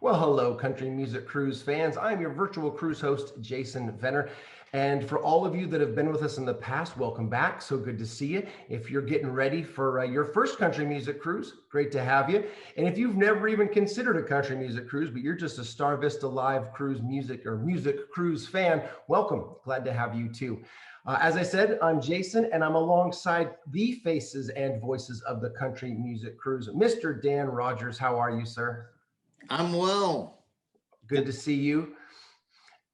Well, hello, Country Music Cruise fans. I'm your virtual cruise host, Jason Venner. And for all of you that have been with us in the past, welcome back. So good to see you. If you're getting ready for your first country music cruise, great to have you. And if you've never even considered a country music cruise, but you're just a Star Vista Live cruise music or music cruise fan, welcome. Glad to have you too. As I said, I'm Jason, and I'm alongside the faces and voices of the country music cruise, Mr. Dan Rogers. How are you, sir? I'm well. Good to see you.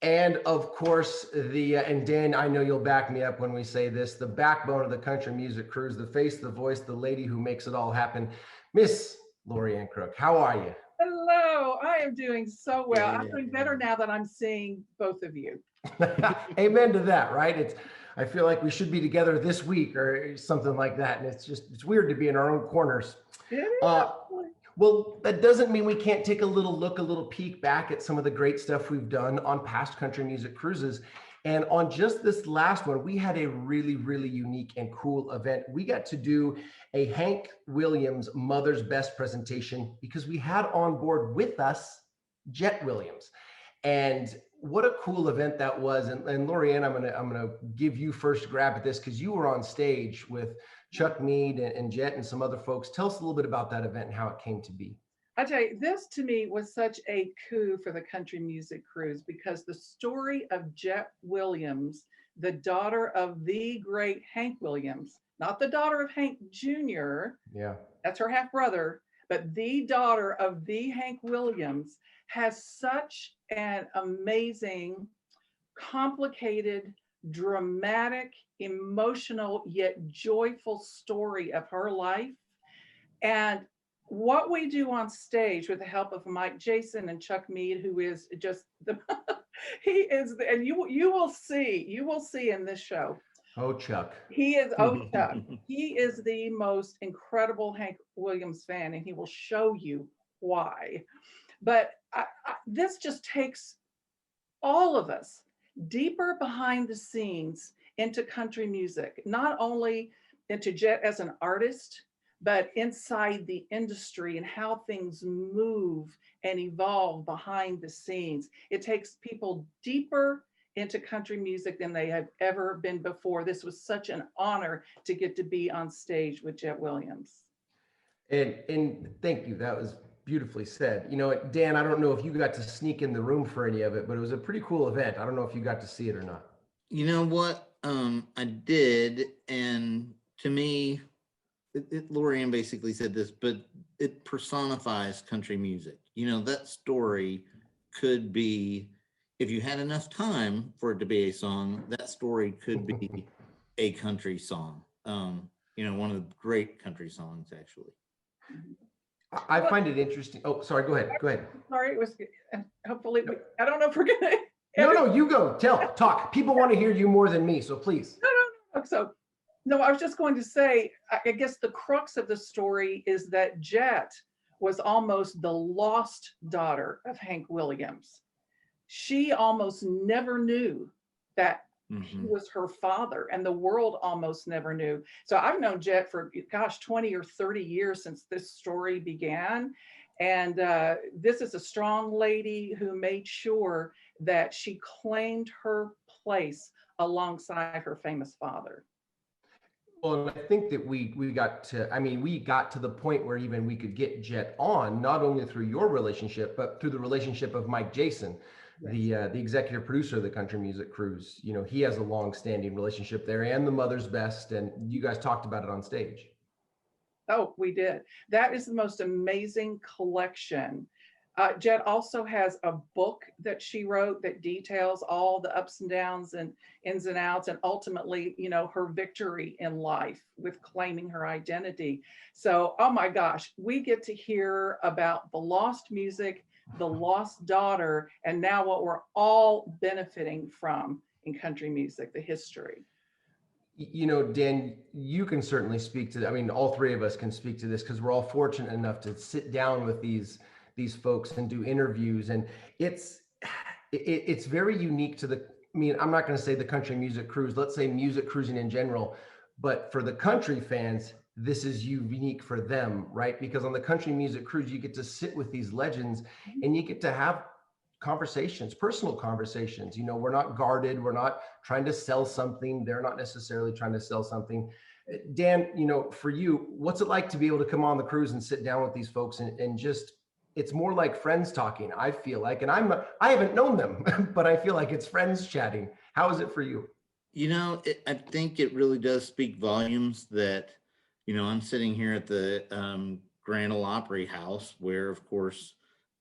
And of course, and Dan, I know you'll back me up when we say this, the backbone of the country music cruise, the face, the voice, the lady who makes it all happen, Miss Lorianne Crook. How are you? Hello, I am doing so well. I'm doing better now that I'm seeing both of you. Amen to that, right? I feel like we should be together this week or something like that. And it's weird to be in our own corners. It is. Well, that doesn't mean we can't take a little peek back at some of the great stuff we've done on past country music cruises. And on just this last one, we had a really, really unique and cool event. We got to do a Hank Williams Mother's Best presentation because we had on board with us Jett Williams. And what a cool event that was. And Lorianne, I'm gonna give you first grab at this because you were on stage with Chuck Mead and Jett and some other folks. Tell us a little bit about that event and how it came to be. I tell you, this to me was such a coup for the country music cruise because the story of Jett Williams, the daughter of the great Hank Williams, not the daughter of Hank Jr., Yeah, that's her half brother, but the daughter of the Hank Williams has such an amazing, complicated, dramatic, emotional, yet joyful story of her life. And what we do on stage with the help of Mike Jason and Chuck Mead, who is just the he is the, and you will see in this show. Oh, Chuck. Chuck. He is the most incredible Hank Williams fan, and he will show you why. But this just takes all of us deeper behind the scenes into country music, not only into Jett as an artist, but inside the industry and how things move and evolve behind the scenes. It takes people deeper into country music than they have ever been before. This was such an honor to get to be on stage with Jett Williams. And thank you. That was beautifully said. You know, Dan, I don't know if you got to sneak in the room for any of it, but it was a pretty cool event. I don't know if you got to see it or not. You know what? I did. And to me, Lorianne basically said this, but it personifies country music. You know, that story could be, if you had enough time for it to be a song, that story could be a country song. You know, one of the great country songs, actually. I find it interesting. Oh, sorry. Go ahead. Sorry, it was, hopefully, I don't know if we're gonna. No, you go. Talk. People want to hear you more than me, so please. No. So, no, I was just going to say, I guess the crux of the story is that Jett was almost the lost daughter of Hank Williams. She almost never knew that he was her father, and the world almost never knew. So I've known Jett for, 20 or 30 years since this story began. And this is a strong lady who made sure that she claimed her place alongside her famous father. Well, I think that we got to the point where even we could get Jett on, not only through your relationship, but through the relationship of Mike Jason, the executive producer of the Country Music Cruise. You know, he has a long-standing relationship there, and the Mother's Best, and you guys talked about it on stage. Oh, we did. That is the most amazing collection. Jett also has a book that she wrote that details all the ups and downs and ins and outs, and ultimately, you know, her victory in life with claiming her identity. So, oh my gosh, we get to hear about the lost music, the lost daughter, and now what we're all benefiting from in country music, the history. You know, Dan, you can certainly speak to that. I mean, all three of us can speak to this because we're all fortunate enough to sit down with these folks and do interviews, and it's very unique to I'm not going to say the country music cruise, let's say music cruising in general, but for the country fans, this is unique for them, right? Because on the country music cruise, you get to sit with these legends and you get to have conversations, personal conversations. You know, we're not guarded, we're not trying to sell something, they're not necessarily trying to sell something. Dan, you know, for you, what's it like to be able to come on the cruise and sit down with these folks and just, it's more like friends talking, I feel like, and I haven't known them, but I feel like it's friends chatting. How is it for you? You know, I think it really does speak volumes that, you know, I'm sitting here at the Grand Ole Opry House, where, of course,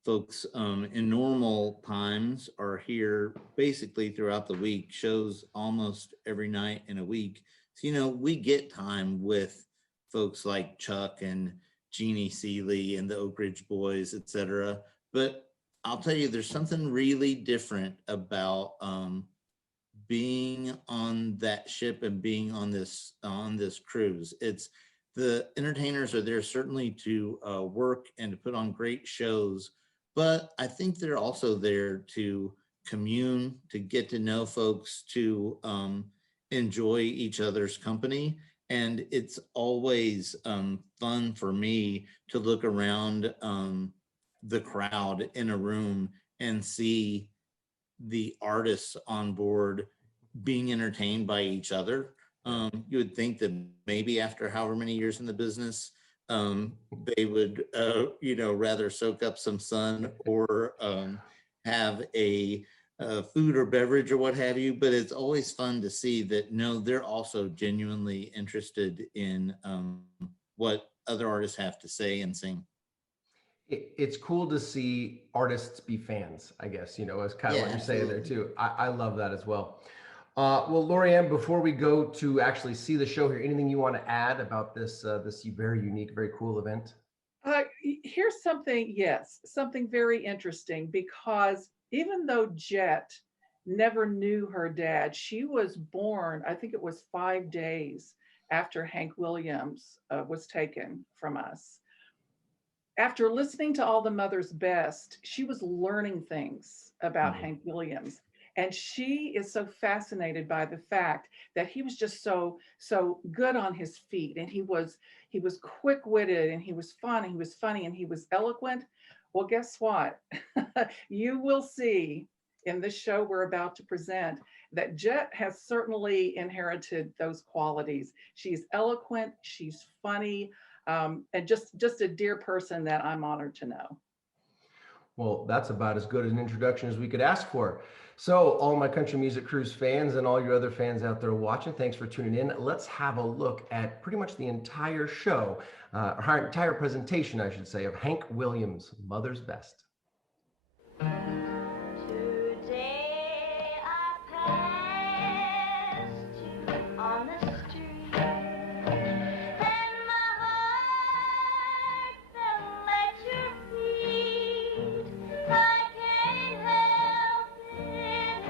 folks in normal times are here basically throughout the week, shows almost every night in a week. So, you know, we get time with folks like Chuck and Jeannie Seeley and the Oak Ridge Boys, et cetera. But I'll tell you, there's something really different about being on that ship and being on this cruise. It's, the entertainers are there certainly to work and to put on great shows, but I think they're also there to commune, to get to know folks, to enjoy each other's company. And it's always fun for me to look around the crowd in a room and see the artists on board being entertained by each other. You would think that maybe after however many years in the business, they would, you know, rather soak up some sun or have a food or beverage or what have you. But it's always fun to see that, no, they're also genuinely interested in what other artists have to say and sing. It's cool to see artists be fans, I guess, you know, is kind of Yeah, what you're saying there absolutely. too. I love that as well. Well, Lorianne, before we go to actually see the show here, anything you want to add about this very unique, very cool event? Here's something, yes, something very interesting, because even though Jett never knew her dad, she was born, I think it was 5 days after Hank Williams was taken from us. After listening to All the Mother's Best, she was learning things about Mhm. Hank Williams. And she is so fascinated by the fact that he was just so good on his feet, and he was quick-witted, and he was fun, and he was funny, and he was eloquent. Well, guess what? You will see in the show we're about to present that Jett has certainly inherited those qualities. She's eloquent, she's funny, and just a dear person that I'm honored to know. Well, that's about as good an introduction as we could ask for. So, all my Country Music Cruise fans and all your other fans out there watching, thanks for tuning in. Let's have a look at pretty much the entire show, our entire presentation, I should say, of Hank Williams' Mother's Best. Today I passed you on the street, and my heart fell at your feet. I can't help it,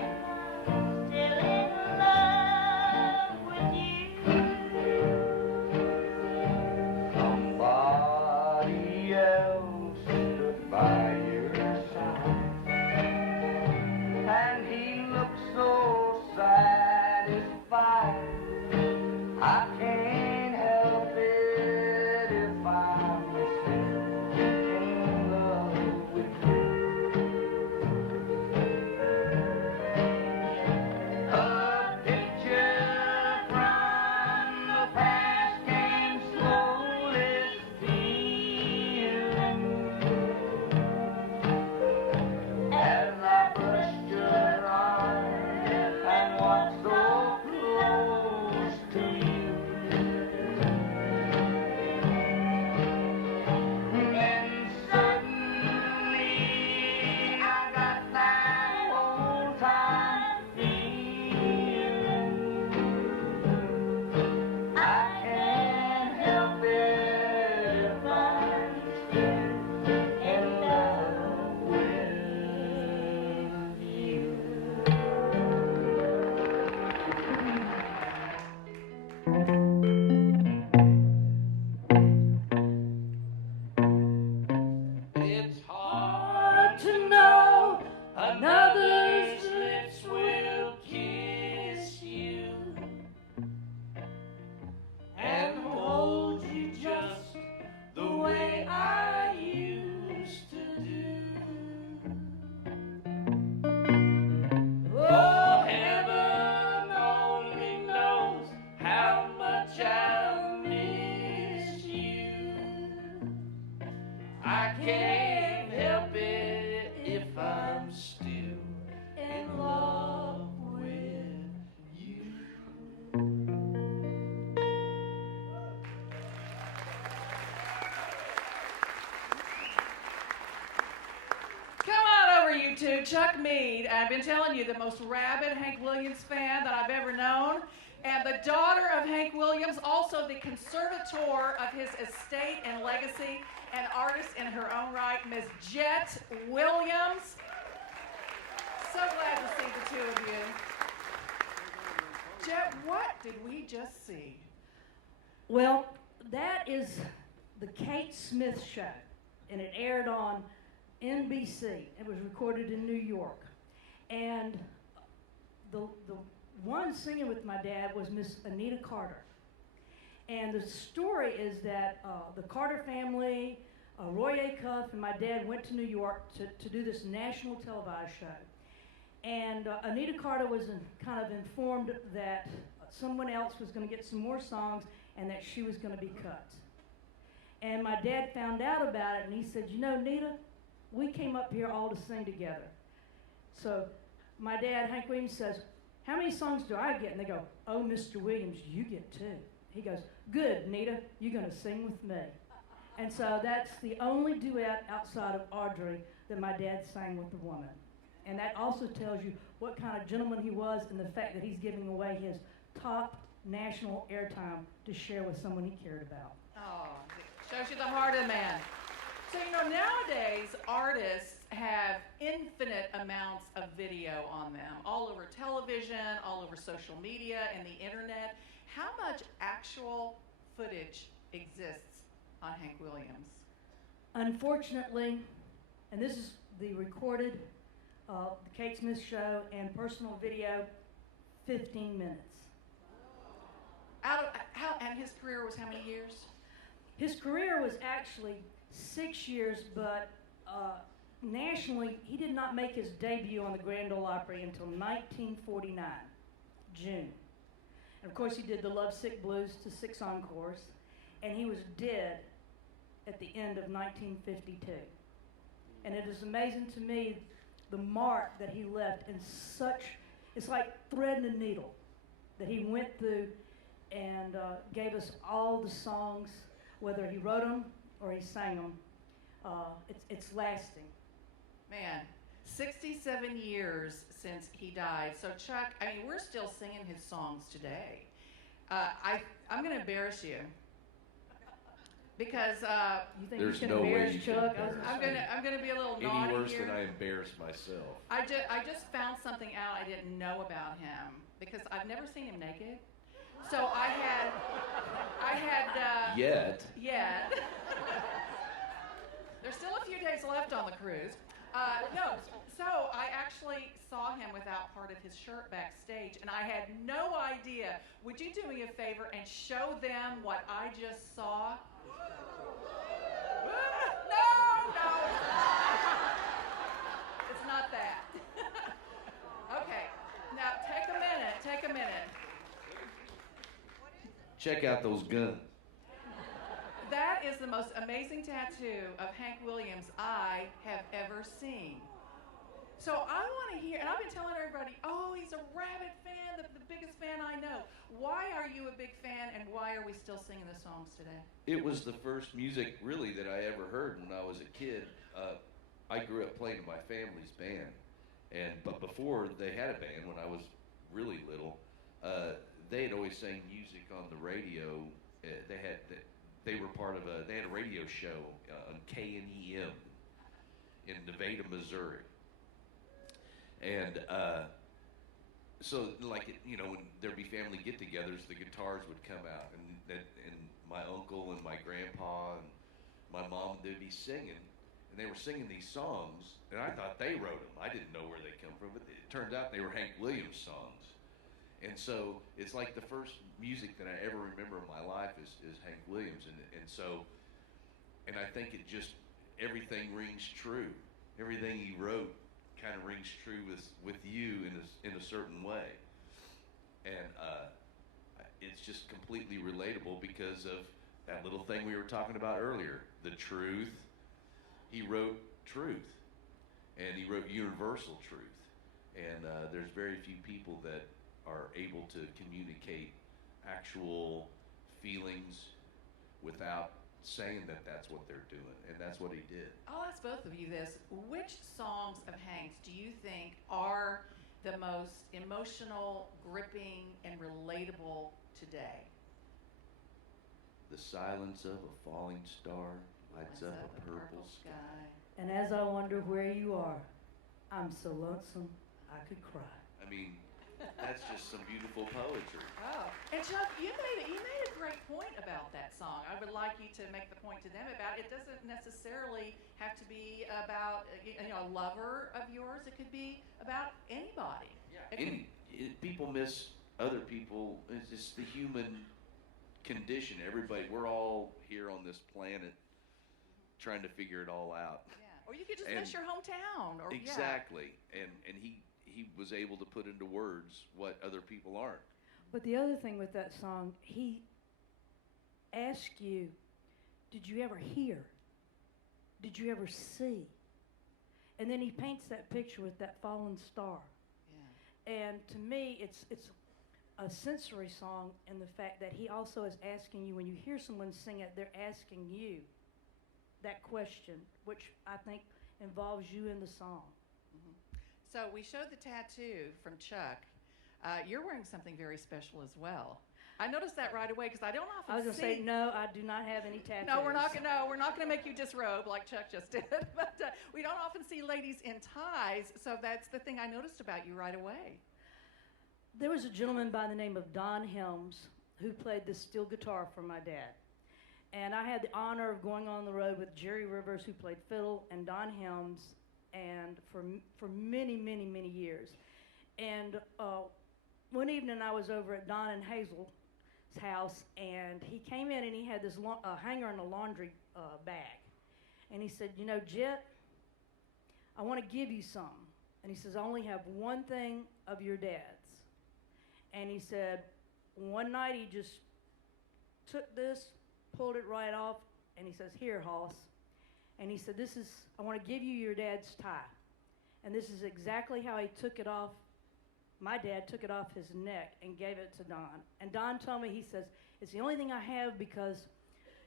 I'm still in love with you. Somebody else stood by you you to Chuck Mead. I've been telling you, the most rabid Hank Williams fan that I've ever known. And the daughter of Hank Williams, also the conservator of his estate and legacy, an artist in her own right, Miss Jett Williams. So glad to see the two of you. Jett, what did we just see? Well, that is the Kate Smith Show, and it aired on NBC. It was recorded in New York. And the one singing with my dad was Miss Anita Carter. And the story is that the Carter family, Roy Acuff and my dad went to New York to do this national televised show. And Anita Carter was kind of informed that someone else was going to get some more songs and that she was going to be cut. And my dad found out about it and he said, you know, Nita, we came up here all to sing together. So my dad, Hank Williams, says, how many songs do I get? And they go, oh, Mr. Williams, you get 2. He goes, good, Nita, you're going to sing with me. And so that's the only duet outside of Audrey that my dad sang with a woman. And that also tells you what kind of gentleman he was and the fact that he's giving away his top national airtime to share with someone he cared about. Oh, shows you the heart of the man. So, you know, nowadays artists have infinite amounts of video on them, all over television, all over social media and the internet. How much actual footage exists on Hank Williams? Unfortunately, and this is the recorded the Kate Smith Show and personal video, 15 minutes. And his career was how many years? His career was actually 6 years, but nationally, he did not make his debut on the Grand Ole Opry until 1949, June. And of course, he did the Lovesick Blues to 6 encores, and he was dead at the end of 1952. And it is amazing to me the mark that he left in such, it's like threading a needle that he went through and gave us all the songs, whether he wrote them or he sang them. It's lasting. Man, 67 years since he died. So Chuck, I mean, we're still singing his songs today. I'm going to embarrass you. Because You think There's you can no way embarrass you can Chuck? embarrass I'm gonna be a little naughty Any worse here. than I embarrassed myself. I just found something out I didn't know about him because I've never seen him naked. So I had Yet. There's still a few days left on the cruise. No, so I actually saw him without part of his shirt backstage, and I had no idea. Would you do me a favor and show them what I just saw? No. It's not that. Okay, now take a minute. Check out those guns. That is the most amazing tattoo of Hank Williams I have ever seen. So I want to hear, and I've been telling everybody, oh, he's a rabid fan, the biggest fan I know. Why are you a big fan, and why are we still singing the songs today? It was the first music really that I ever heard when I was a kid. I grew up playing in my family's band, but before they had a band when I was really little, they had always sang music on the radio. They were part of they had a radio show on KNEM in Nevada, Missouri. And so, like, when there'd be family get-togethers, the guitars would come out, and my uncle and my grandpa and my mom, they'd be singing, and they were singing these songs, and I thought they wrote them. I didn't know where they come from, but it turned out they were Hank Williams songs. And so it's like the first music that I ever remember in my life is Hank Williams, and I think it just, everything rings true. Everything he wrote kind of rings true with you in a certain way, and it's just completely relatable because of that little thing we were talking about earlier, the truth. He wrote truth, and he wrote universal truth, and there's very few people that are able to communicate actual feelings without saying that that's what they're doing, and that's what he did. I'll ask both of you this. Which songs of Hank's do you think are the most emotional, gripping, and relatable today? The silence of a falling star lights up a purple sky. And as I wonder where you are, I'm so lonesome I could cry. I mean, that's just some beautiful poetry. Oh, and Chuck, you made a great point about that song. I would like you to make the point to them about it. Doesn't necessarily have to be about a lover of yours. It could be about anybody. Yeah. People miss other people. It's just the human condition. Everybody, we're all here on this planet trying to figure it all out. Yeah. Or you could just miss your hometown. Or exactly. Yeah. And he was able to put into words what other people aren't. But the other thing with that song, he asked you, did you ever hear? Did you ever see? And then he paints that picture with that fallen star. Yeah. And to me, it's a sensory song in the fact that he also is asking you, when you hear someone sing it, they're asking you that question, which I think involves you in the song. Mm-hmm. So we showed the tattoo from Chuck. You're wearing something very special as well. I noticed that right away because I don't often see. I was going to say, no, I do not have any tattoos. No, we're not going to make you disrobe like Chuck just did. But we don't often see ladies in ties, so that's the thing I noticed about you right away. There was a gentleman by the name of Don Helms who played the steel guitar for my dad. And I had the honor of going on the road with Jerry Rivers, who played fiddle, and Don Helms, and for many, many, many years. And one evening I was over at Don and Hazel's house, and he came in and he had this hanger in a laundry bag. And he said, you know, Jett, I want to give you something. And he says, I only have one thing of your dad's. And he said, one night he just took this, pulled it right off, and he says, here, Hoss. And he said, I want to give you your dad's tie. And this is exactly how he took it off. My dad took it off his neck and gave it to Don. And Don told me, he says, it's the only thing I have because,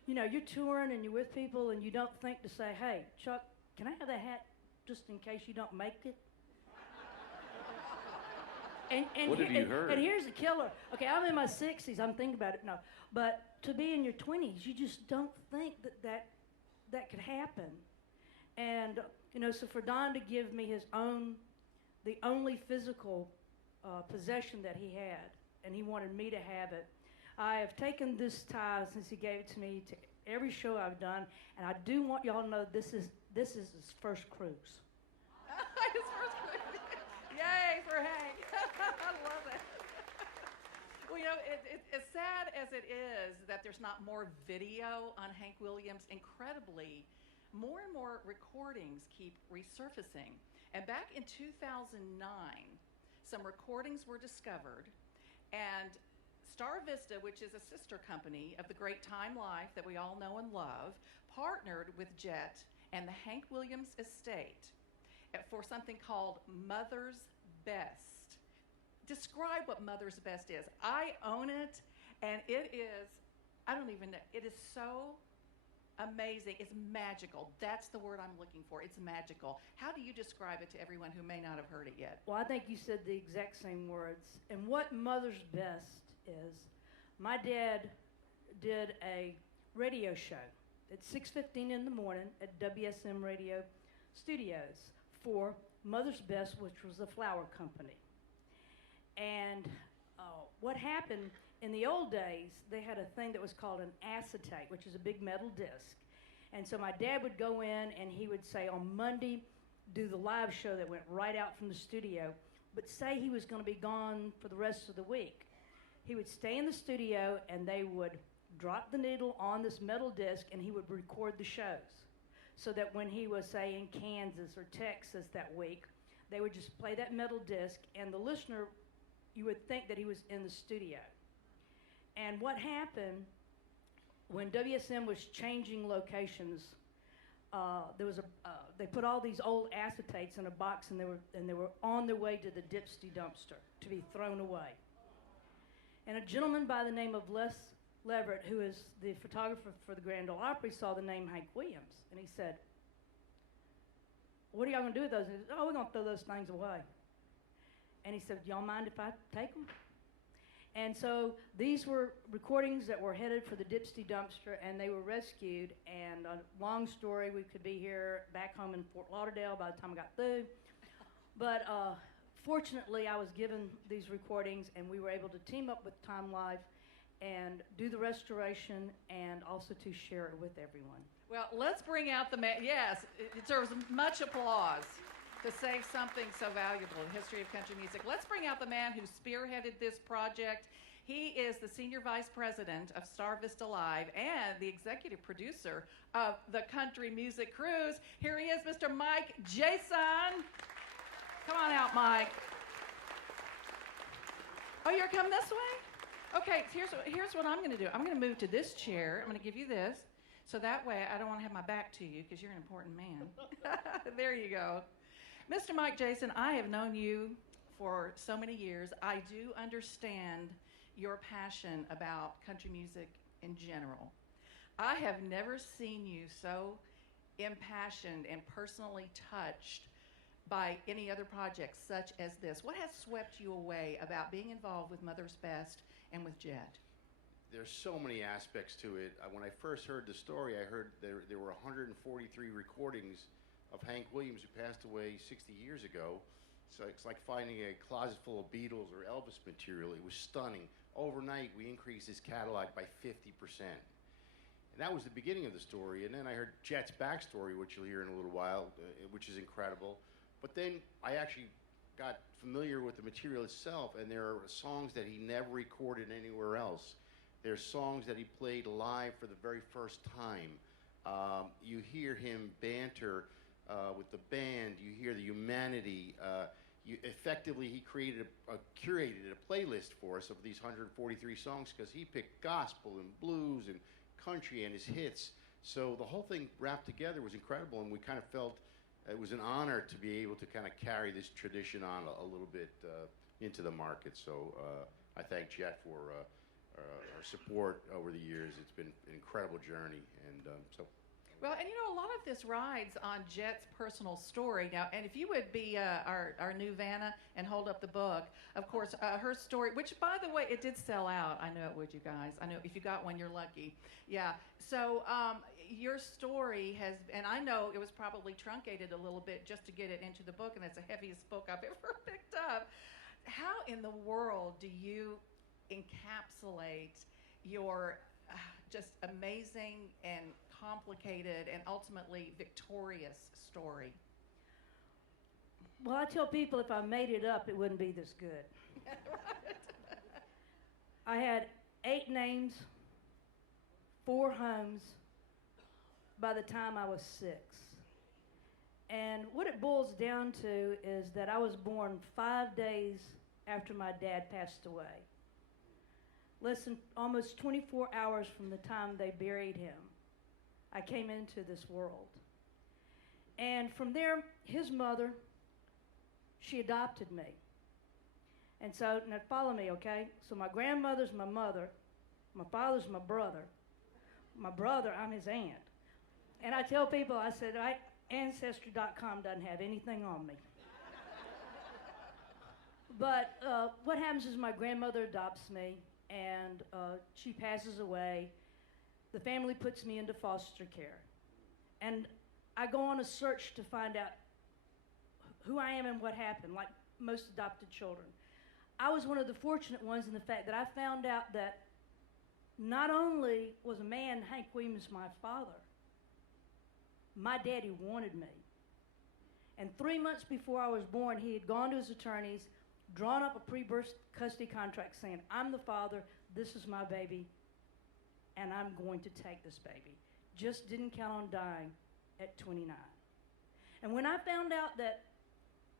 you're touring and you're with people and you don't think to say, hey, Chuck, can I have that hat just in case you don't make it? And what have you heard? And here's the killer. Okay, I'm in my 60s. I'm thinking about it now. But to be in your 20s, you just don't think that could happen. And, so for Don to give me the only physical possession that he had, and he wanted me to have it, I have taken this tie since he gave it to me to every show I've done, and I do want y'all to know this is his first cruise. His first cruise. Yay for Hank. I love it. Well, as sad as it is that there's not more video on Hank Williams, incredibly, more and more recordings keep resurfacing. And back in 2009, some recordings were discovered, and Star Vista, which is a sister company of the great Time Life that we all know and love, partnered with Jett and the Hank Williams estate for something called Mother's Best. Describe what Mother's Best is. I own it, and it is, I don't even know, it is so amazing. It's magical. That's the word I'm looking for. It's magical. How do you describe it to everyone who may not have heard it yet? Well, I think you said the exact same words. And what Mother's Best is, my dad did a radio show at 6:15 in the morning at WSM Radio Studios for Mother's Best, which was a flower company. And what happened, in the old days, they had a thing that was called an acetate, which is a big metal disc. And so my dad would go in and he would say, on Monday, do the live show that went right out from the studio, but say he was going to be gone for the rest of the week. He would stay in the studio and they would drop the needle on this metal disc and he would record the shows. So that when he was, say, in Kansas or Texas that week, they would just play that metal disc and the listener, you would think that he was in the studio. And what happened when WSM was changing locations, they put all these old acetates in a box, and they were on their way to the Dipsty dumpster to be thrown away. And a gentleman by the name of Les Leverett, who is the photographer for the Grand Ole Opry, saw the name Hank Williams, and he said, "What are y'all gonna do with those?" And he said, "Oh, we're gonna throw those things away." And he said, "Y'all mind if I take them?" And so these were recordings that were headed for the Dipsty dumpster, and they were rescued. And a long story, we could be here back home in Fort Lauderdale by the time I got through. But fortunately, I was given these recordings, and we were able to team up with Time Life and do the restoration and also to share it with everyone. Well, let's bring out the man. Yes, it deserves much applause to save something so valuable in the history of country music. Let's bring out the man who spearheaded this project. He is the senior vice president of Star Vista Live and the executive producer of the Country Music Cruise. Here he is, Mr. Mike Jason. Come on out, Mike. Oh, you're coming this way? Okay, here's what I'm going to do. I'm going to move to this chair. I'm going to give you this. So that way I don't want to have my back to you because you're an important man. There you go. Mr. Mike Jason, I have known you for so many years. I do understand your passion about country music in general. I have never seen you so impassioned and personally touched by any other project such as this. What has swept you away about being involved with Mother's Best and with Jett? There's so many aspects to it. When I first heard the story, I heard there were 143 recordings of Hank Williams, who passed away 60 years ago. So it's like finding a closet full of Beatles or Elvis material. It was stunning. Overnight, we increased his catalog by 50%. And that was the beginning of the story. And then I heard Jett's backstory, which you'll hear in a little while, which is incredible. But then I actually got familiar with the material itself, and there are songs that he never recorded anywhere else. There's songs that he played live for the very first time. You hear him banter with the band. You hear the humanity. Effectively, he curated a playlist for us of these 143 songs because he picked gospel and blues and country and his hits. So the whole thing wrapped together was incredible, and we kind of felt it was an honor to be able to kind of carry this tradition on a little bit into the market. So I thank Jett for our support over the years. It's been an incredible journey, and Well, and a lot of this rides on Jett's personal story. Now, and if you would be our new Vanna and hold up the book, of course, her story, which, by the way, it did sell out. I know it would, you guys. I know if you got one, you're lucky. Yeah. So your story has, and I know it was probably truncated a little bit just to get it into the book, and it's the heaviest book I've ever picked up. How in the world do you encapsulate your just amazing and complicated and ultimately victorious story? Well, I tell people if I made it up, it wouldn't be this good. I had 8 names, 4 homes by the time I was 6. And what it boils down to is that I was born 5 days after my dad passed away. Less than almost 24 hours from the time they buried him, I came into this world. And from there, his mother, she adopted me. And so, now follow me, okay? So my grandmother's my mother, my father's my brother, I'm his aunt. And I tell people, I said, Ancestry.com doesn't have anything on me. But what happens is my grandmother adopts me, and she passes away. The family puts me into foster care. And I go on a search to find out who I am and what happened, like most adopted children. I was one of the fortunate ones in the fact that I found out that not only was a man, Hank Williams, my father, my daddy wanted me. And 3 months before I was born, he had gone to his attorneys, drawn up a pre-birth custody contract saying, I'm the father, this is my baby, and I'm going to take this baby. Just didn't count on dying at 29. And when I found out that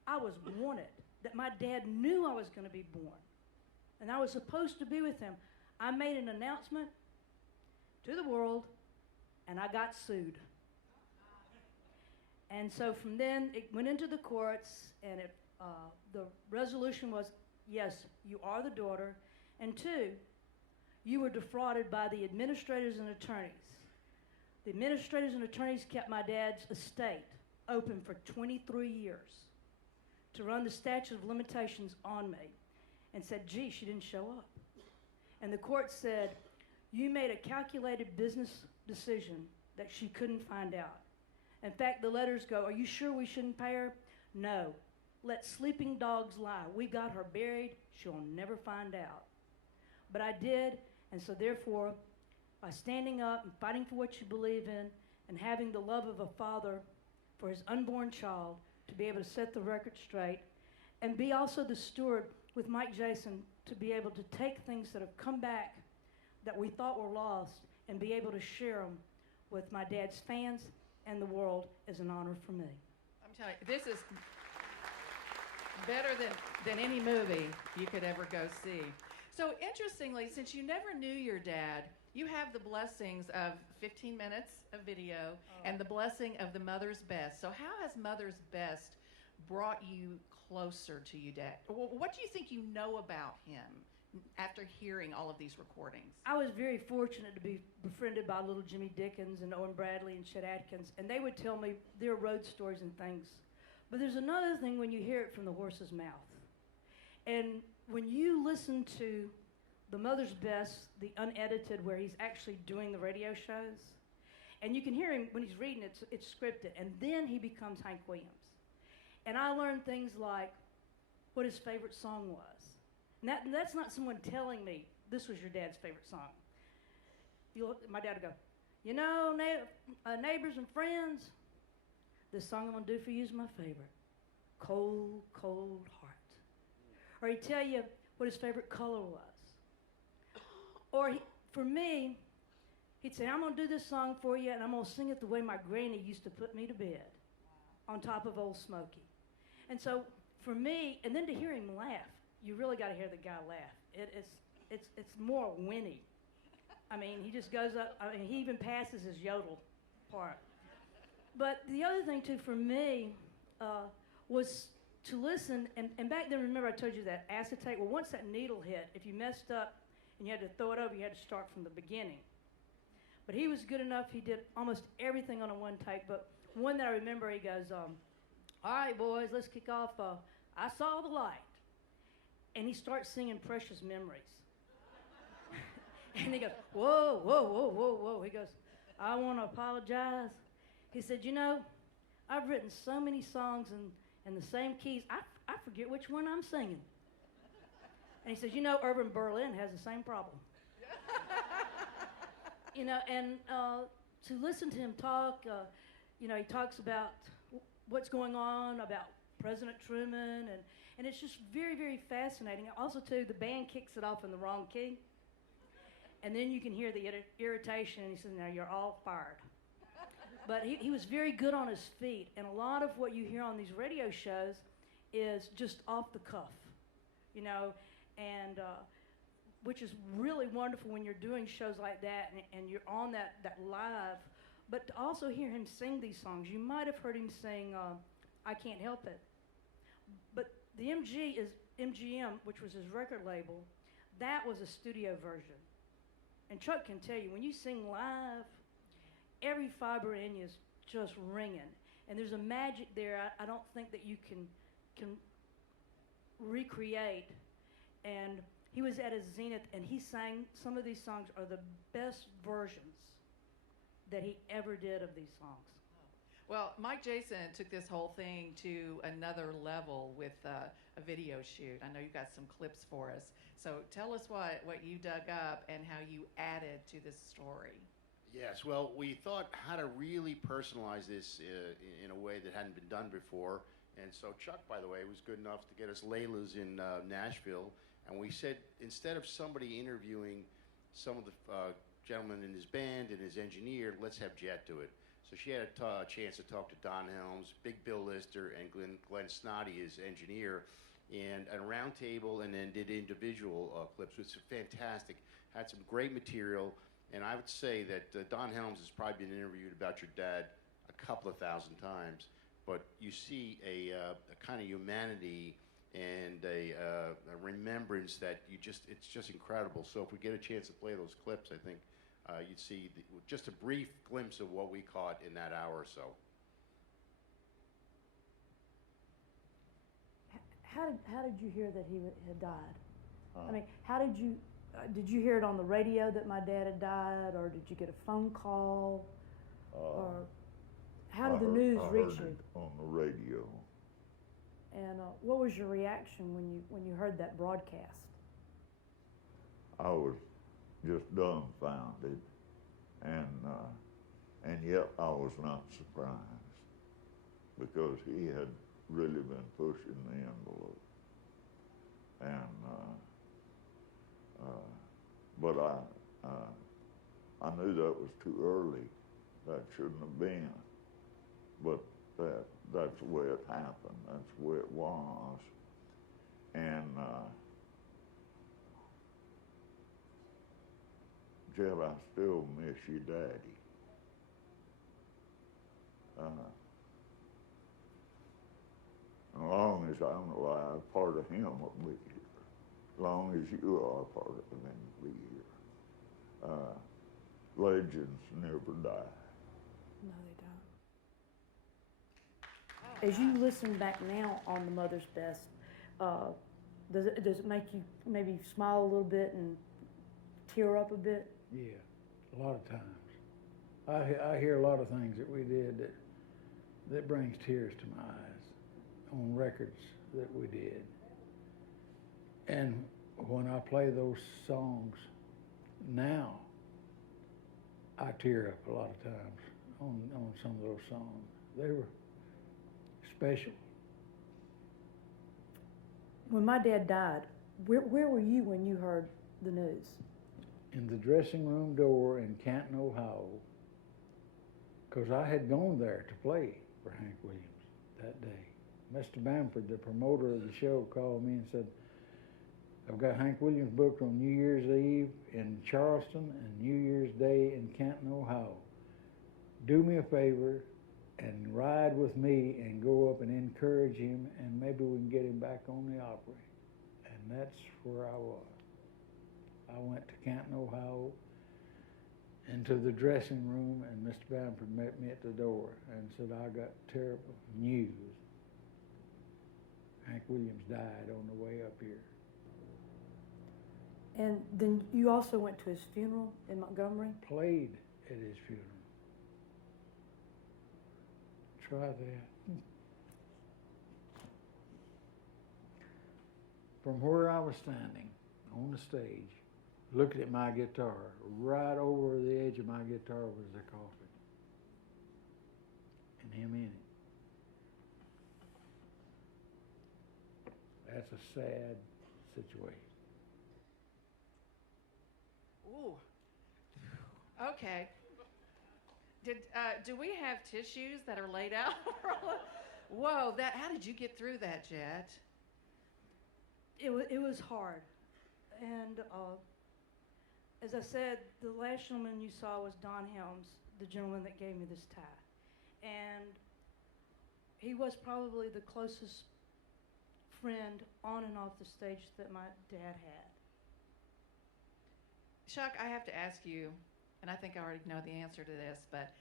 I was wanted, that my dad knew I was going to be born, and I was supposed to be with him, I made an announcement to the world, and I got sued. And so from then, it went into the courts, and the resolution was, yes, you are the daughter, and 2, you were defrauded by the administrators and attorneys. The administrators and attorneys kept my dad's estate open for 23 years to run the statute of limitations on me and said, gee, she didn't show up. And the court said, you made a calculated business decision that she couldn't find out. In fact, the letters go, are you sure we shouldn't pay her? No. Let sleeping dogs lie. We got her buried. She'll never find out. But I did, and so therefore, by standing up and fighting for what you believe in and having the love of a father for his unborn child to be able to set the record straight and be also the steward with Mike Jason to be able to take things that have come back that we thought were lost and be able to share them with my dad's fans and the world is an honor for me. I'm telling you, this is better than any movie you could ever go see. So interestingly, since you never knew your dad, you have the blessings of 15 minutes of video and the blessing of the Mother's Best. So how has Mother's Best brought you closer to your dad? What do you think you know about him after hearing all of these recordings? I was very fortunate to be befriended by little Jimmy Dickens and Owen Bradley and Chet Atkins, and they would tell me their road stories and things. But there's another thing when you hear it from the horse's mouth. And when you listen to the Mother's Best, the unedited, where he's actually doing the radio shows, and you can hear him when he's reading it, it's scripted, and then he becomes Hank Williams. And I learned things like what his favorite song was. And that's not someone telling me this was your dad's favorite song. My dad would go, you know, neighbors and friends, this song I'm going to do for you is my favorite. Cold, Cold Heart. Or he'd tell you what his favorite color was. Or for me, he'd say, I'm going to do this song for you, and I'm going to sing it the way my granny used to put me to bed, on top of Old Smoky. And so for me, and then to hear him laugh, you really got to hear the guy laugh. It's more whinny. I mean, he just goes up. I mean, he even passes his yodel part. But the other thing too for me was to listen. And back then, remember I told you that acetate. Well, once that needle hit, if you messed up and you had to throw it over, you had to start from the beginning. But he was good enough. He did almost everything on a one take. But one that I remember, he goes, all right, boys, let's kick off. I Saw the Light. And he starts singing Precious Memories. And he goes, whoa, whoa, whoa, whoa, whoa. He goes, I want to apologize. He said, you know, I've written so many songs in the same keys, I forget which one I'm singing. And he says, you know, Irving Berlin has the same problem. You know, and to listen to him talk, you know, he talks about what's going on, about President Truman, and it's just very, very fascinating. Also, too, the band kicks it off in the wrong key. And then you can hear the irritation, and he says, now you're all fired. But he was very good on his feet, and a lot of what you hear on these radio shows is just off the cuff, you know, and which is really wonderful when you're doing shows like that and you're on that live. But to also hear him sing these songs, you might have heard him sing I Can't Help It. But the MGM, which was his record label, that was a studio version. And Chuck can tell you, when you sing live, every fiber in you is just ringing. And there's a magic there I don't think that you can recreate. And he was at his zenith, and he sang, some of these songs are the best versions that he ever did of these songs. Well, Mike Jason took this whole thing to another level with a video shoot. I know you got some clips for us. So tell us what you dug up and how you added to this story. Yes, well, we thought how to really personalize this in a way that hadn't been done before. And so Chuck, by the way, was good enough to get us Layla's in Nashville. And we said, instead of somebody interviewing some of the gentlemen in his band and his engineer, let's have Jett do it. So she had a chance to talk to Don Helms, Big Bill Lister, and Glenn Snoddy, his engineer, and a round table, and then did individual clips, which is fantastic. Had some great material, and I would say that Don Helms has probably been interviewed about your dad a couple of thousand times, but you see a kind of humanity and a remembrance that it's just incredible. So if we get a chance to play those clips, I think you'd see just a brief glimpse of what we caught in that hour or so. How did you hear that he had died? I mean, how did you hear it on the radio that my dad had died, or did you get a phone call, or how did the news reach you? It on the radio. And what was your reaction when you heard that broadcast? I was just dumbfounded, and yet I was not surprised, because he had really been pushing the envelope, and but I knew that was too early. That shouldn't have been, but that's the way it happened. That's the way it was, and Jett, I still miss your daddy. As long as I'm alive, part of him will be here. As long as you are part of him, will be here. Legends never die. No, they don't. As you listen back now on the Mother's Best, does it make you maybe smile a little bit and tear up a bit? Yeah, a lot of times. I hear a lot of things that we did that brings tears to my eyes on records that we did. And when I play those songs now, I tear up a lot of times on some of those songs. They were special. When my dad died, where were you when you heard the news? In the dressing room door in Canton, Ohio, because I had gone there to play for Hank Williams that day. Mr. Bamford, the promoter of the show, called me and said, I've got Hank Williams booked on New Year's Eve in Charleston and New Year's Day in Canton, Ohio. Do me a favor and ride with me and go up and encourage him, and maybe we can get him back on the Opry. And that's where I was. I went to Canton, Ohio, into the dressing room, and Mr. Bamford met me at the door and said, I got terrible news. Hank Williams died on the way up here. And then you also went to his funeral in Montgomery? Played at his funeral. Try that. From where I was standing on the stage, looking at my guitar, right over the edge of my guitar was the coffin. And him in it. That's a sad situation. Ooh. Okay. Do we have tissues that are laid out? Whoa, how did you get through that, Jett? It was hard. And as I said, the last gentleman you saw was Don Helms, the gentleman that gave me this tie. And he was probably the closest friend on and off the stage that my dad had. Chuck, I have to ask you, and I think I already know the answer to this, but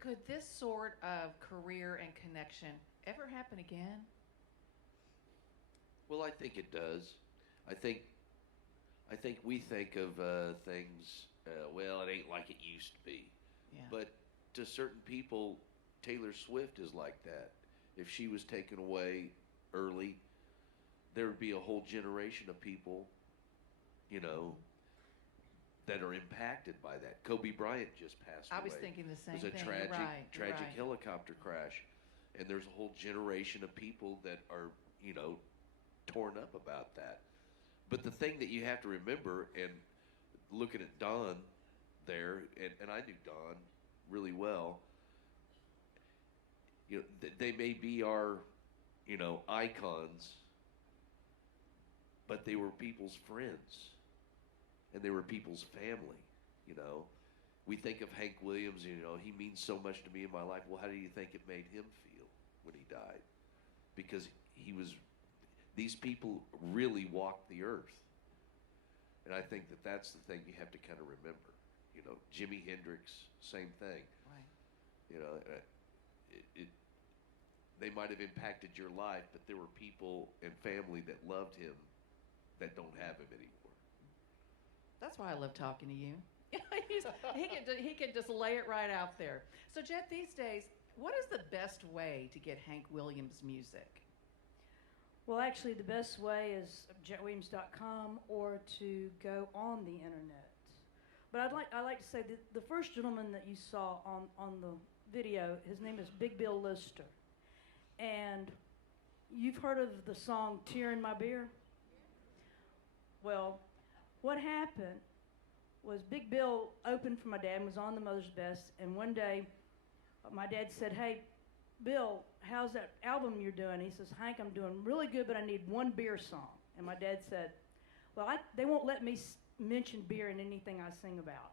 could this sort of career and connection ever happen again? Well, I think it does. I think we think of things, well, it ain't like it used to be. Yeah. But to certain people, Taylor Swift is like that. If she was taken away early, there would be a whole generation of people, you know, that are impacted by that. Kobe Bryant just passed away. I was thinking the same It was thing. a You're tragic right. helicopter crash. And there's a whole generation of people that are, you know, torn up about that. But the thing that you have to remember, and looking at Don there, and I knew Don really well, you know, they may be our, you know, icons, but they were people's friends, and they were people's family, you know. We think of Hank Williams, you know, he means so much to me in my life. Well, how do you think it made him feel when he died? Because these people really walked the earth. And I think that that's the thing you have to kind of remember. You know, Jimi Hendrix, same thing. Right. You know, they might have impacted your life, but there were people and family that loved him that don't have him anymore. That's why I love talking to you. He can just lay it right out there. So, Jett, these days, what is the best way to get Hank Williams music? Well, actually, the best way is jettwilliams.com or to go on the internet. But I like to say that the first gentleman that you saw on the video, his name is Big Bill Lister. And you've heard of the song Tear in My Beer? Well, what happened was Big Bill opened for my dad and was on the Mother's Best. And one day, my dad said, "Hey, Bill, how's that album you're doing?" He says, "Hank, I'm doing really good, but I need one beer song." And my dad said, "Well, they won't let me mention beer in anything I sing about."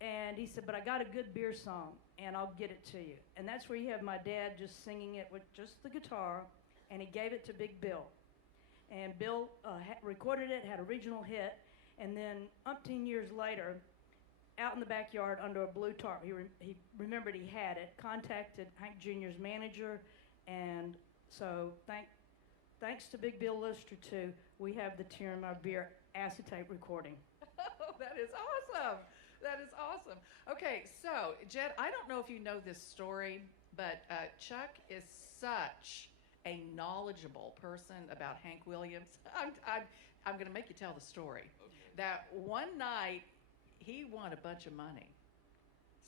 And he said, "But I got a good beer song, and I'll get it to you." And that's where you have my dad just singing it with just the guitar, and he gave it to Big Bill. And Bill recorded it, had a regional hit, and then umpteen years later, out in the backyard under a blue tarp, he remembered he had it, contacted Hank Jr.'s manager, and so thanks to Big Bill Lister too, we have the Tear in My Beer acetate recording. Oh, that is awesome. That is awesome. Okay, so Jett, I don't know if you know this story, but Chuck is such a knowledgeable person about Hank Williams. I'm going to make you tell the story. Okay. That one night he won a bunch of money.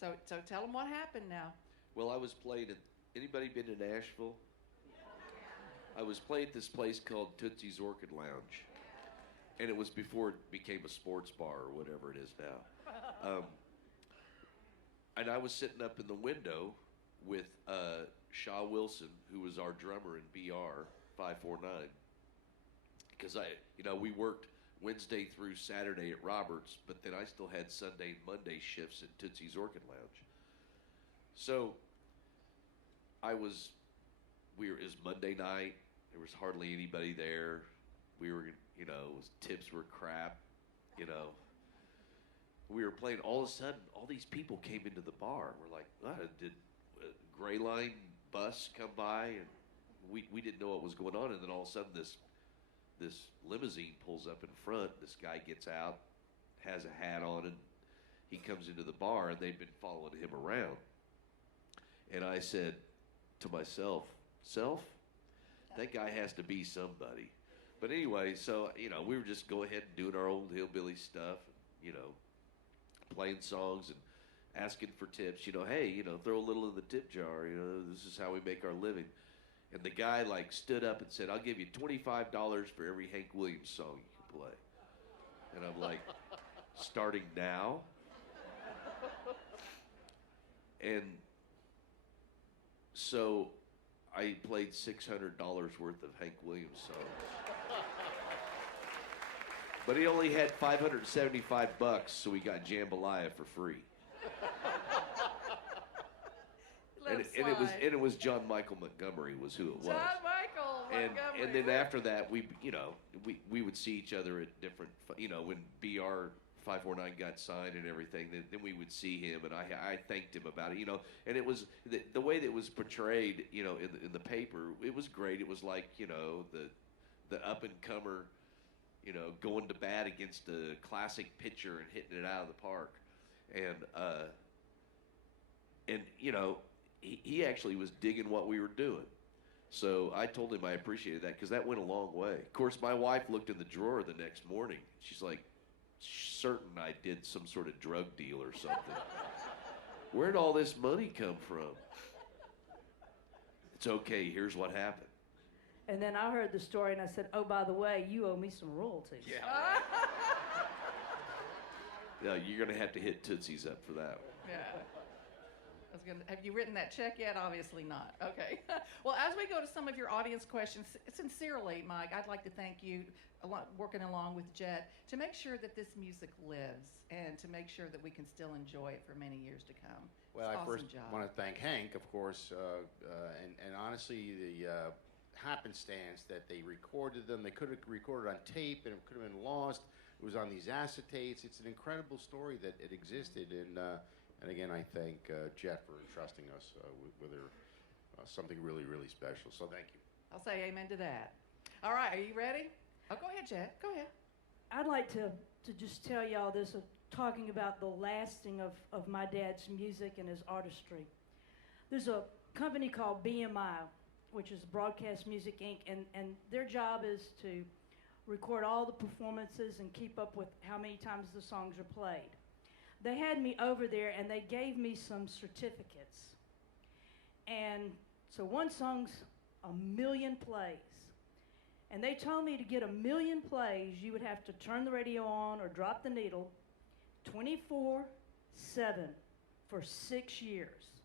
So tell him what happened now. Well, I was playing at, anybody been to Nashville? I was playing at this place called Tootsie's Orchid Lounge. And it was before it became a sports bar or whatever it is now. And I was sitting up in the window with Shaw Wilson, who was our drummer in BR 549. Because we worked Wednesday through Saturday at Roberts, but then I still had Sunday and Monday shifts at Tootsie's Orchid Lounge. So it was Monday night. There was hardly anybody there. We were, tips were crap, We were playing, all of a sudden, all these people came into the bar. We're like, did a Gray Line bus come by? And we didn't know what was going on. And then all of a sudden, this limousine pulls up in front. This guy gets out, has a hat on, and he comes into the bar, and they've been following him around. And I said to myself, that guy has to be somebody. But anyway, so, we were just going ahead and doing our old hillbilly stuff, playing songs and asking for tips, hey, throw a little in the tip jar, this is how we make our living. And the guy stood up and said, "I'll give you $25 for every Hank Williams song you can play." And I'm like, starting now? And so I played $600 worth of Hank Williams songs. But he only had $575, so we got Jambalaya for free. And it was John Michael Montgomery was who it was. John Michael Montgomery. And then after that, we would see each other at different, when BR 549 got signed and everything, then we would see him, and I thanked him about it, and it was the way that it was portrayed, in the paper, it was great. It was like, the up and comer, going to bat against a classic pitcher and hitting it out of the park, and he actually was digging what we were doing. So I told him I appreciated that because that went a long way. Of course, my wife looked in the drawer the next morning. She's like, certain I did some sort of drug deal or something. Where'd all this money come from? It's okay, here's what happened. And then I heard the story and I said, "Oh, by the way, you owe me some royalties." Yeah. Yeah, you're going to have to hit Tootsie's up for that one. Yeah. Have you written that check yet? Obviously not. Okay. Well, as we go to some of your audience questions, sincerely, Mike, I'd like to thank you, working along with Jett, to make sure that this music lives and to make sure that we can still enjoy it for many years to come. Well, I Awesome first job. want to thank Hank, of course, and honestly, happenstance that they recorded them. They could have recorded on tape and it could have been lost. It was on these acetates. It's an incredible story that it existed. And again, I thank Jett for entrusting us with her something really, really special. So thank you. I'll say amen to that. All right, are you ready? Oh, go ahead, Jett. Go ahead. I'd like to just tell y'all this, talking about the lasting of my dad's music and his artistry. There's a company called BMI, which is Broadcast Music Inc., and their job is to record all the performances and keep up with how many times the songs are played. They had me over there and they gave me some certificates. And so one song's 1 million plays. And they told me to get 1 million plays, you would have to turn the radio on or drop the needle 24/7 for 6 years.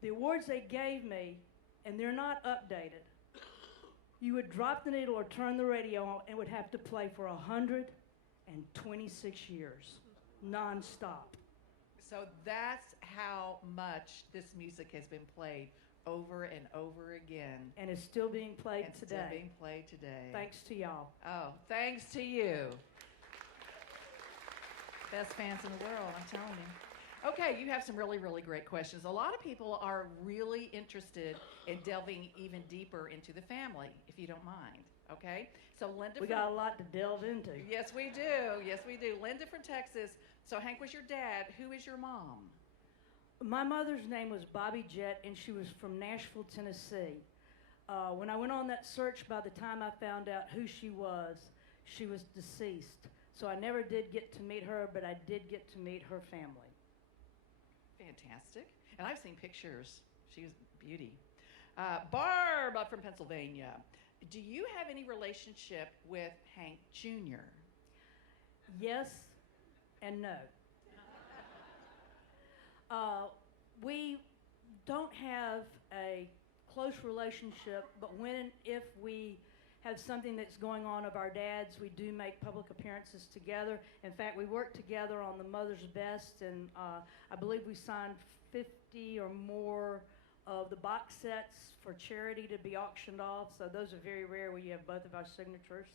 The awards they gave me, and they're not updated, you would drop the needle or turn the radio on and would have to play for 126 years, nonstop. So that's how much this music has been played over and over again. And it's still being played And today. still being played today. Thanks to y'all. Oh, thanks to you. Best fans in the world, I'm telling you. Okay, you have some really, really great questions. A lot of people are really interested in delving even deeper into the family, if you don't mind. Okay? So Linda We got a lot to delve into. Yes, we do. Yes, we do. Linda from Texas. So Hank was your dad. Who is your mom? My mother's name was Bobby Jett, and she was from Nashville, Tennessee. When I went on that search, by the time I found out who she was deceased. So I never did get to meet her, but I did get to meet her family. Fantastic. And I've seen pictures. She was a beauty. Barb up from Pennsylvania. Do you have any relationship with Hank Jr.? Yes and no. We don't have a close relationship, but if we have something that's going on of our dad's, we do make public appearances together. In fact, we work together on the Mother's Best, and I believe we signed 50 or more of the box sets for charity to be auctioned off. So those are very rare where you have both of our signatures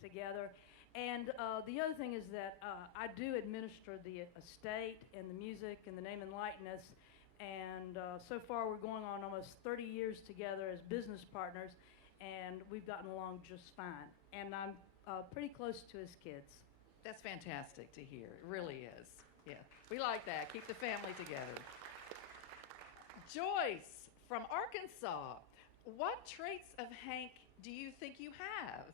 together. And the other thing is that I do administer the estate and the music and the name and likeness. And so far we're going on almost 30 years together as business partners, and we've gotten along just fine. And I'm pretty close to his kids. That's fantastic to hear. It really is. Yeah, we like that. Keep the family together. Joyce from Arkansas. What traits of Hank do you think you have?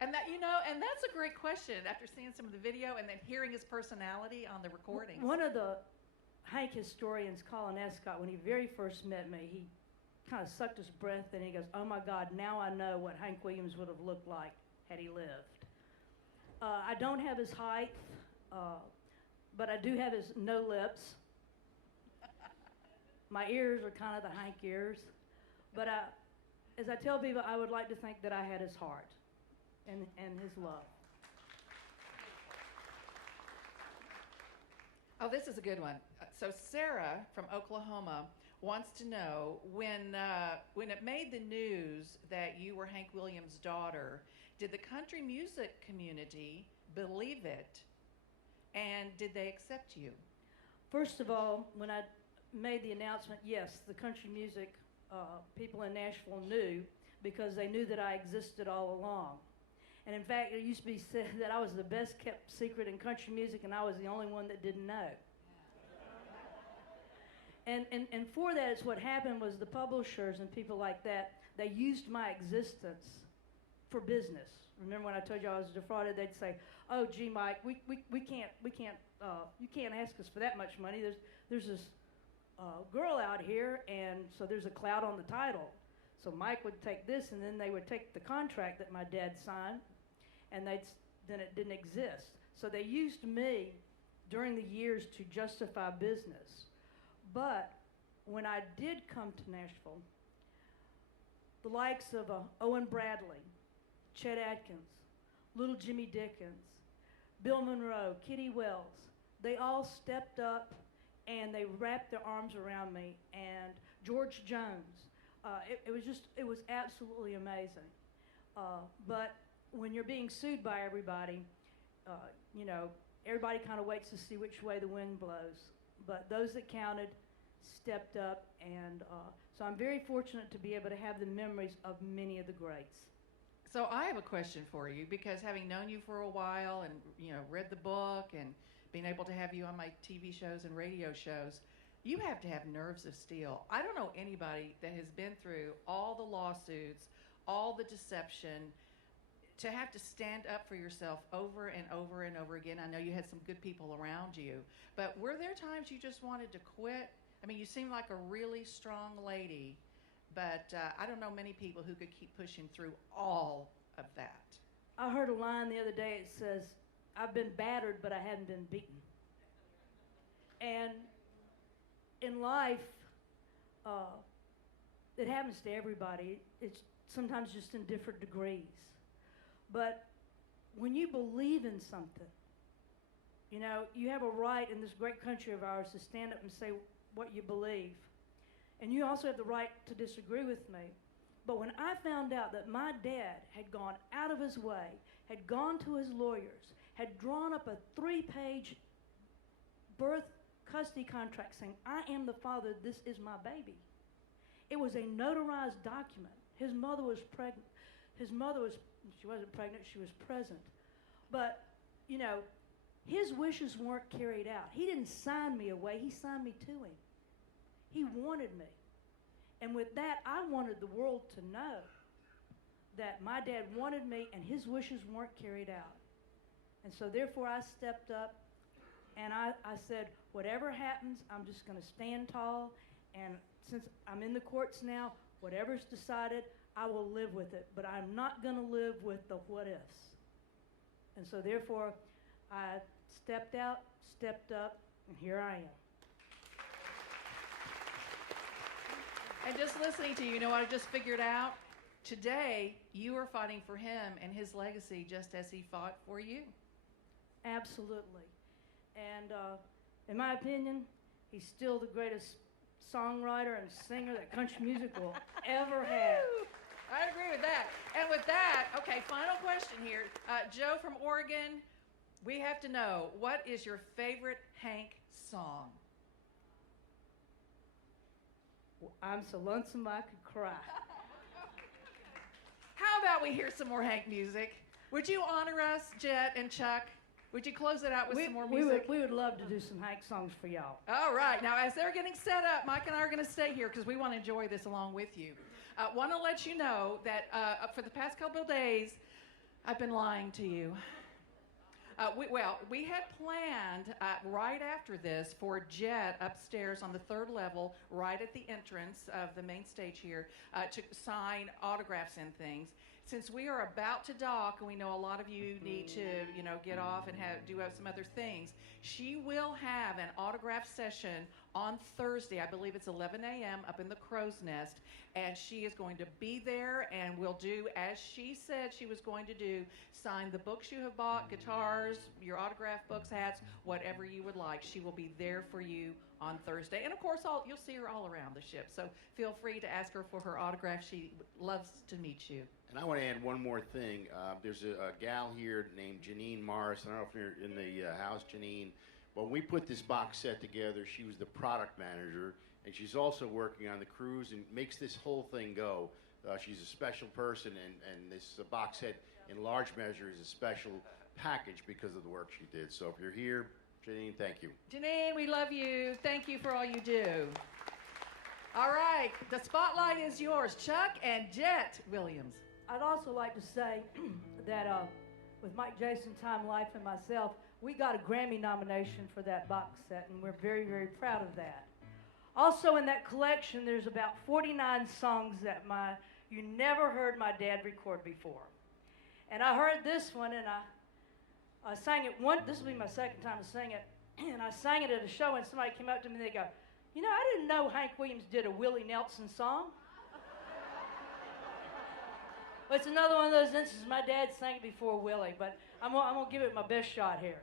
And and that's a great question after seeing some of the video and then hearing his personality on the recordings. One of the Hank historians, Colin Escott, when he very first met me, he kind of sucked his breath and he goes, "Oh my God, now I know what Hank Williams would have looked like had he lived." I don't have his height, but I do have his no lips. My ears are kind of the Hank ears. But as I tell people, I would like to think that I had his heart and his love. Oh, this is a good one. So Sarah from Oklahoma wants to know when it made the news that you were Hank Williams' daughter, did the country music community believe it, and did they accept you? First of all, when I made the announcement, yes, the country music people in Nashville knew, because they knew that I existed all along. And in fact, it used to be said that I was the best kept secret in country music and I was the only one that didn't know. And for that, it's what happened was the publishers and people like that, they used my existence for business. Remember when I told you I was defrauded, they'd say, "Oh, gee, Mike, we can't, you can't ask us for that much money. There's this girl out here, and so there's a cloud on the title." So Mike would take this, and then they would take the contract that my dad signed, and then it didn't exist. So they used me during the years to justify business. But when I did come to Nashville, the likes of Owen Bradley, Chet Atkins, Little Jimmy Dickens, Bill Monroe, Kitty Wells, they all stepped up and they wrapped their arms around me. And George Jones, It was absolutely amazing. But when you're being sued by everybody, you know, everybody kind of waits to see which way the wind blows. But those that counted stepped up, and so I'm very fortunate to be able to have the memories of many of the greats. So I have a question for you, because having known you for a while and, you know, read the book and being able to have you on my TV shows and radio shows, you have to have nerves of steel. I don't know anybody that has been through all the lawsuits, all the deception, to have to stand up for yourself over and over and over again. I know you had some good people around you, but were there times you just wanted to quit? I mean, you seem like a really strong lady, but I don't know many people who could keep pushing through all of that. I heard a line the other day. It says, "I've been battered, but I haven't been beaten." And in life, it happens to everybody. It's sometimes just in different degrees. But when you believe in something, you know, you have a right in this great country of ours to stand up and say what you believe. And you also have the right to disagree with me. But when I found out that my dad had gone out of his way, had gone to his lawyers, had drawn up a 3-page birth custody contract saying, "I am the father, this is my baby." It was a notarized document. His mother was pregnant. She wasn't pregnant, she was present. But, you know, his wishes weren't carried out. He didn't sign me away, he signed me to him. He wanted me. And with that, I wanted the world to know that my dad wanted me and his wishes weren't carried out. And so therefore I stepped up and I said, whatever happens, I'm just going to stand tall. And since I'm in the courts now, whatever's decided, I will live with it. But I'm not going to live with the what ifs. And so therefore, I stepped out, stepped up, and here I am. And just listening to you, you know what I just figured out? Today, you are fighting for him and his legacy just as he fought for you. Absolutely. And in my opinion, he's still the greatest songwriter and singer that country music will ever have. I agree with that. And with that, okay, final question here. Joe from Oregon, we have to know, what is your favorite Hank song? I'm so lonesome I could cry. How about we hear some more Hank music? Would you honor us, Jett and Chuck? Would you close it out with some more music? We would love to do some Hank songs for y'all. All right. Now, as they're getting set up, Mike and I are going to stay here because we want to enjoy this along with you. I want to let you know that for the past couple of days, I've been lying to you. We had planned right after this for Jett upstairs on the 3rd level, right at the entrance of the main stage here, to sign autographs and things. Since we are about to dock, and we know a lot of you need to, you know, get off and do some other things, she will have an autograph session on Thursday. I believe it's 11 a.m. up in the Crow's Nest, and she is going to be there, and will do as she said she was going to do: sign the books you have bought, guitars, your autograph books, hats, whatever you would like. She will be there for you on Thursday, and of course, you'll see her all around the ship. So feel free to ask her for her autograph. She loves to meet you. And I want to add one more thing. There's a gal here named Janine Morris. I don't know if you're in the house, Janine. When we put this box set together, she was the product manager, and she's also working on the cruise and makes this whole thing go. She's a special person, and this box set, in large measure, is a special package because of the work she did. So if you're here, Janine, thank you. Janine, we love you. Thank you for all you do. All right, the spotlight is yours, Chuck and Jett Williams. I'd also like to say that with Mike Jason, Time Life, and myself, we got a Grammy nomination for that box set, and we're very, very proud of that. Also in that collection, there's about 49 songs that you never heard my dad record before. And I heard this one, and I sang it this will be my second time to sing it, and I sang it at a show, and somebody came up to me and they go, "You know, I didn't know Hank Williams did a Willie Nelson song." But it's another one of those instances. My dad sang it before Willie, but I'm gonna give it my best shot here.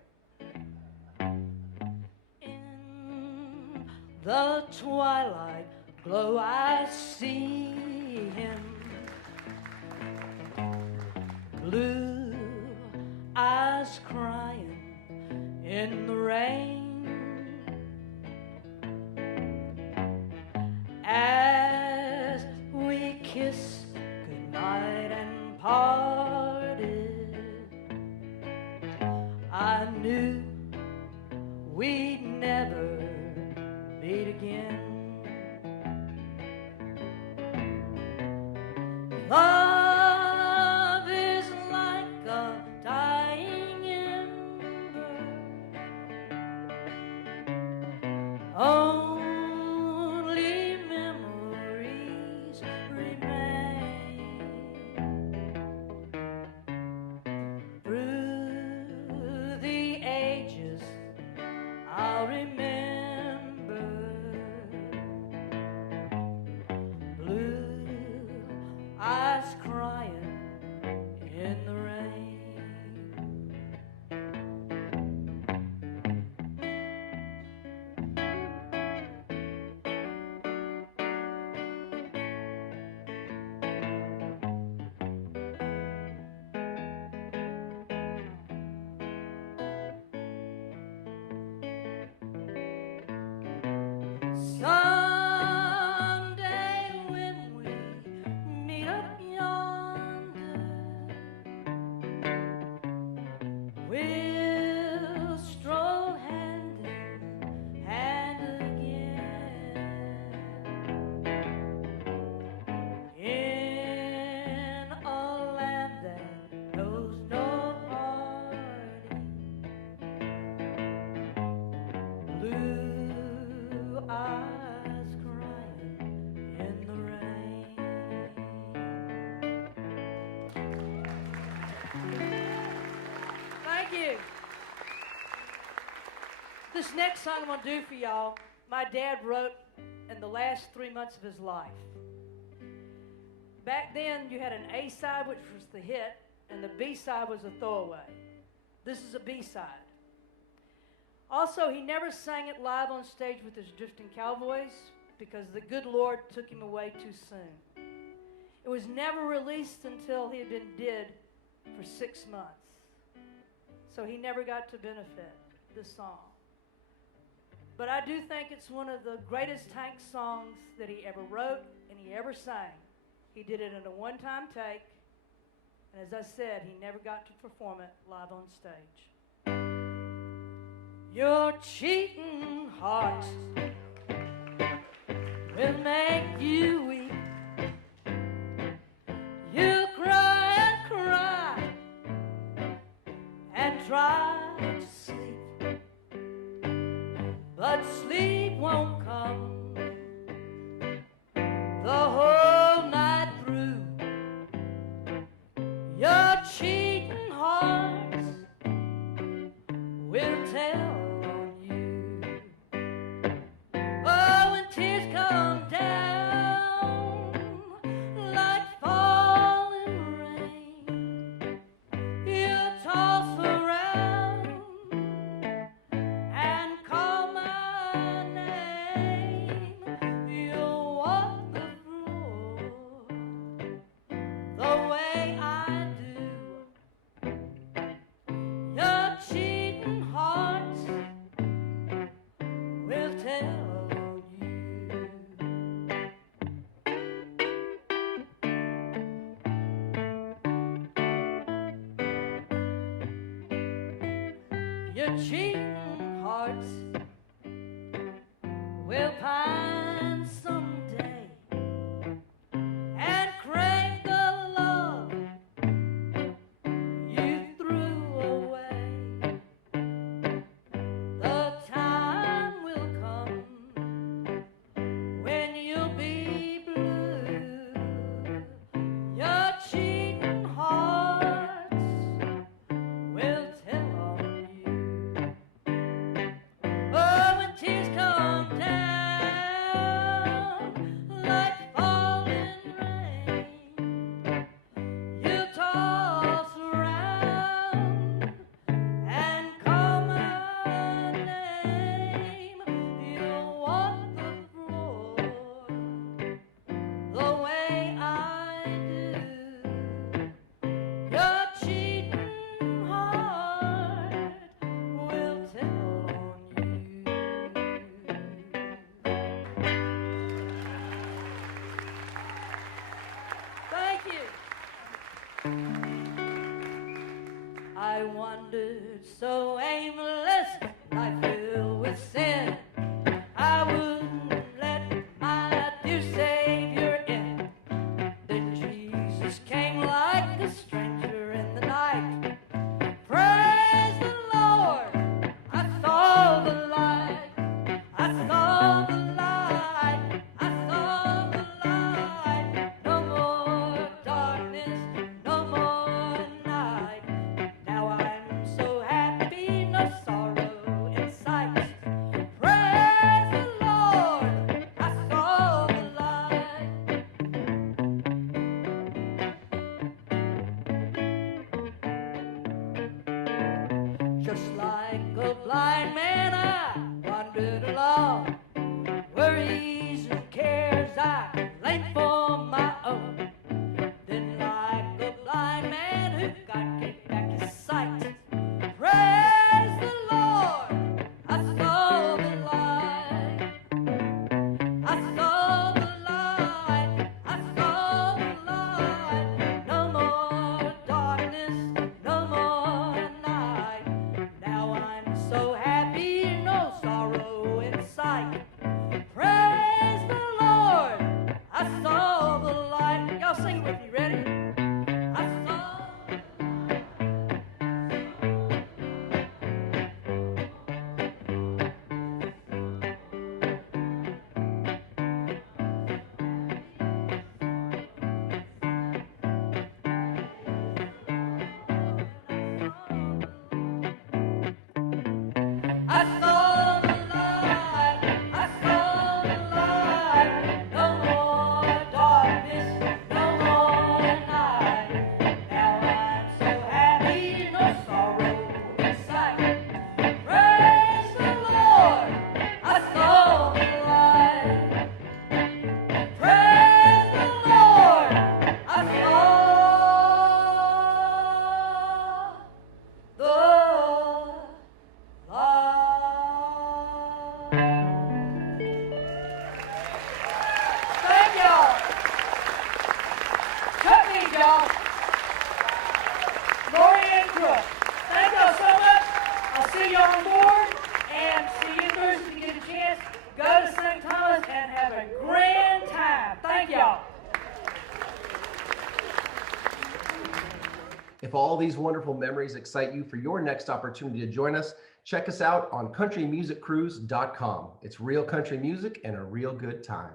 In the twilight glow I see blue eyes crying in the rain. As we kissed goodnight and parted, I knew we'd never meet again. Love is like a dying ember, only memories remain. Through the ages I'll remember blue eyes crying in the rain. Someday when we meet up yonder, we'll stroll hand in hand again in a land that knows no parting. Blue eyes crying in the rain. Thank you. This next song I'm going to do for y'all, my dad wrote in the last 3 months of his life. Back then, you had an A side, which was the hit, and the B side was a throwaway. This is a B side. Also, he never sang it live on stage with his Drifting Cowboys because the good Lord took him away too soon. It was never released until he had been dead for 6 months. So he never got to benefit this song. But I do think it's one of the greatest Hank songs that he ever wrote and he ever sang. He did it in a one-time take, and as I said, he never got to perform it live on stage. Your cheating heart will make you weep. You cry and cry and try to sleep, but sleep won't come the whole night through. Your cheating heart will tell on you. Oh, when tears come down like falling rain, you toss around and call my name. You'll walk the floor the way I do. Your cheating heart will tell on you. Your cheating heart will pine someday and crave the love you threw away. The time will come when you'll be blue. Your cheating hearts will tell on you. I wandered so aimless, life filled with sin. I wouldn't let my dear Savior in. Then Jesus came like a stranger in the night. Praise the Lord, I saw the light. I saw the light. I saw the light. No more darkness, no more night. Now I'm so happy, no sorrow in sight. Praise the Lord, I saw the light. Just like a blind man, I wandered along. Worries and cares I laid for my own. Then like a blind man who God gave back his sight. Praise the Lord, I saw the light. I saw the light. I saw the light. No more darkness, no more night. Now I'm so happy, no sorrow in sight. Praise the Lord, I saw the light. Y'all sing with me, ready? I saw I saw the light, I saw the light. No more darkness, no more night. Now I'm so happy, no sorrow in sight. Praise the Lord, I saw the light. Praise the Lord, I saw the light. Thank y'all. Cut me, y'all. Lorianne Crook. Thank y'all so much. I'll see you on board and see you Thursday if you get a chance. Go to St. Thomas and have a grand time. Thank y'all. If all these wonderful memories excite you for your next opportunity to join us, check us out on countrymusiccruise.com. It's real country music and a real good time.